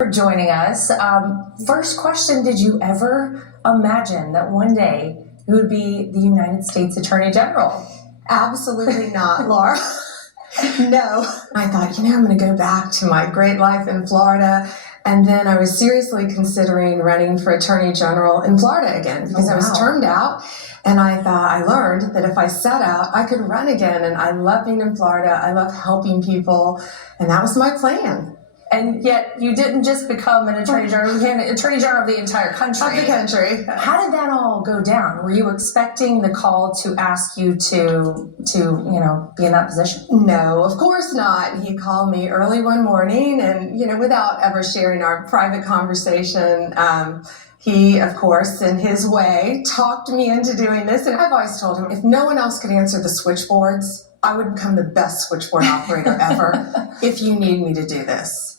For joining us. First question, did you ever imagine that one day you would be the United States Attorney General? Absolutely not, Laura. No. I thought, I'm going to go back to my great life in Florida. And then I was seriously considering running for Attorney General in Florida again because I was termed out. And I thought, I learned that if I set out, I could run again. And I love being in Florida. I love helping people. And that was my plan. And yet you didn't just become an Attorney General, you became an Attorney General of the entire country. Of the country. How did that all go down? Were you expecting the call to ask you to be in that position? No, of course not. He called me early one morning and, without ever sharing our private conversation, he, of course, in his way, talked me into doing this. And I've always told him, if no one else could answer the switchboards, I would become the best switchboard operator ever if you need me to do this.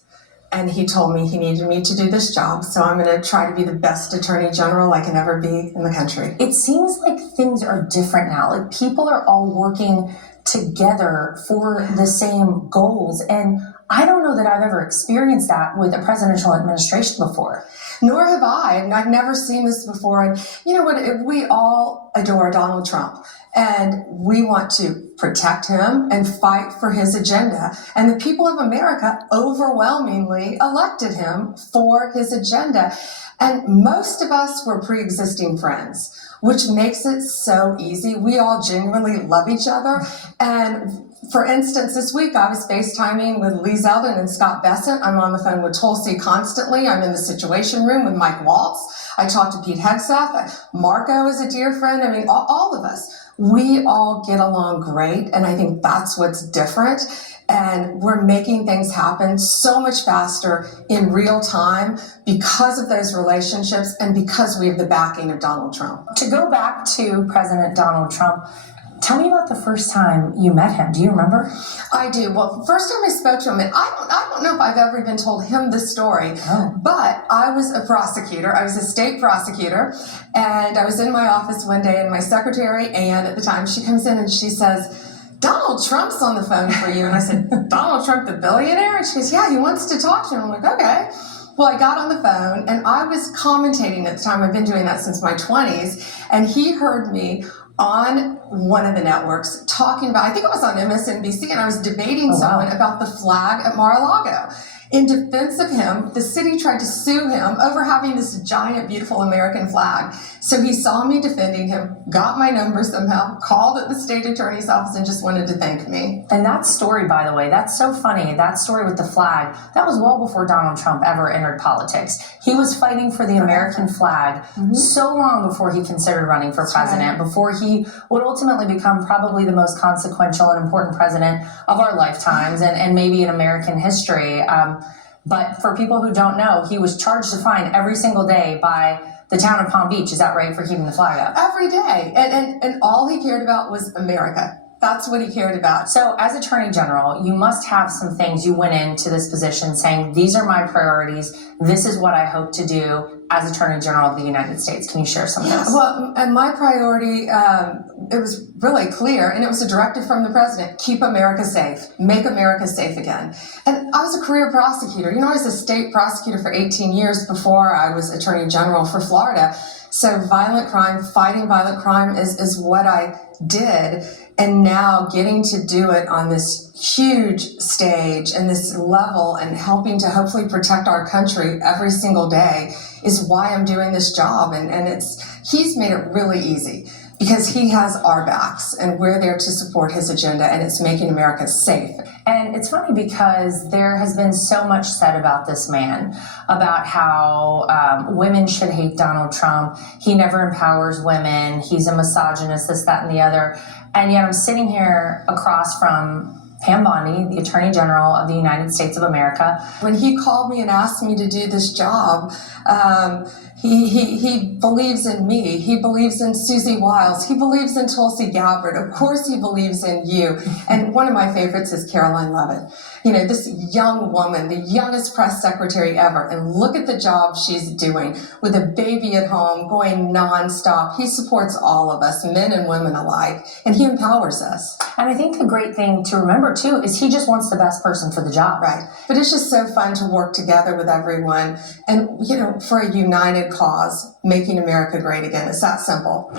And he told me he needed me to do this job, so I'm going to try to be the best Attorney General I can ever be in the country. It seems like things are different now. Like people are all working together for the same goals. And I don't know that I've ever experienced that with a presidential administration before. Nor have I. And I've never seen this before. And you know what? We all adore Donald Trump. And we want to protect him and fight for his agenda. And the people of America overwhelmingly elected him for his agenda. And most of us were pre-existing friends, which makes it so easy. We all genuinely love each other. And for instance, this week I was FaceTiming with Lee Zeldin and Scott Bessent. I'm on the phone with Tulsi constantly. I'm in the Situation Room with Mike Waltz. I talk to Pete Hegseth. Marco is a dear friend. I mean, all of us. We all get along great, and I think that's what's different. And we're making things happen so much faster in real time because of those relationships and because we have the backing of Donald Trump. To go back to President Donald Trump, tell me about the first time you met him. Do you remember? I do. Well, first time I spoke to him, and I don't know if I've ever even told him this story, but I was a prosecutor. I was a state prosecutor, and I was in my office one day, and my secretary, Ann, at the time, she comes in and she says, Donald Trump's on the phone for you. And I said, Donald Trump, the billionaire? And she goes, yeah, he wants to talk to you. I'm like, okay. Well, I got on the phone, and I was commentating at the time. I've been doing that since my 20s, and he heard me on one of the networks talking about, I think it was on MSNBC, and I was debating someone about the flag at Mar-a-Lago. In defense of him, the city tried to sue him over having this giant, beautiful American flag. So he saw me defending him, got my number somehow, called at the state attorney's office, and just wanted to thank me. And that story, by the way, that's so funny. That story with the flag, that was well before Donald Trump ever entered politics. He was fighting for the American flag so long before he considered running for president, before he would ultimately become probably the most consequential and important president of our lifetimes and maybe in American history. But for people who don't know, he was charged a fine every single day by the town of Palm Beach. Is that right, for keeping the flag up? Every day. And all he cared about was America. That's what he cared about. So as Attorney General, you must have some things you went into this position saying, these are my priorities. This is what I hope to do as Attorney General of the United States. Can you share some of this? Well, and my priority, it was really clear, and it was a directive from the president: keep America safe, make America safe again. And I was a career prosecutor. I was a state prosecutor for 18 years before I was Attorney General for Florida. So violent crime, fighting violent crime is what I did. And now getting to do it on this huge stage and this level and helping to hopefully protect our country every single day is why I'm doing this job. And he's made it really easy because he has our backs and we're there to support his agenda, and it's making America safe. And it's funny because there has been so much said about this man, about how women should hate Donald Trump. He never empowers women. He's a misogynist, this, that, and the other. And yet I'm sitting here across from Pam Bondi, the Attorney General of the United States of America. When he called me and asked me to do this job, He believes in me. He believes in Susie Wiles. He believes in Tulsi Gabbard. Of course he believes in you. And one of my favorites is Caroline Levitt. You know, this young woman, the youngest press secretary ever, and look at the job she's doing with a baby at home, going nonstop. He supports all of us, men and women alike, and he empowers us. And I think the great thing to remember too is he just wants the best person for the job. Right. But it's just so fun to work together with everyone and, you know, for a united cause, making America great again. It's that simple.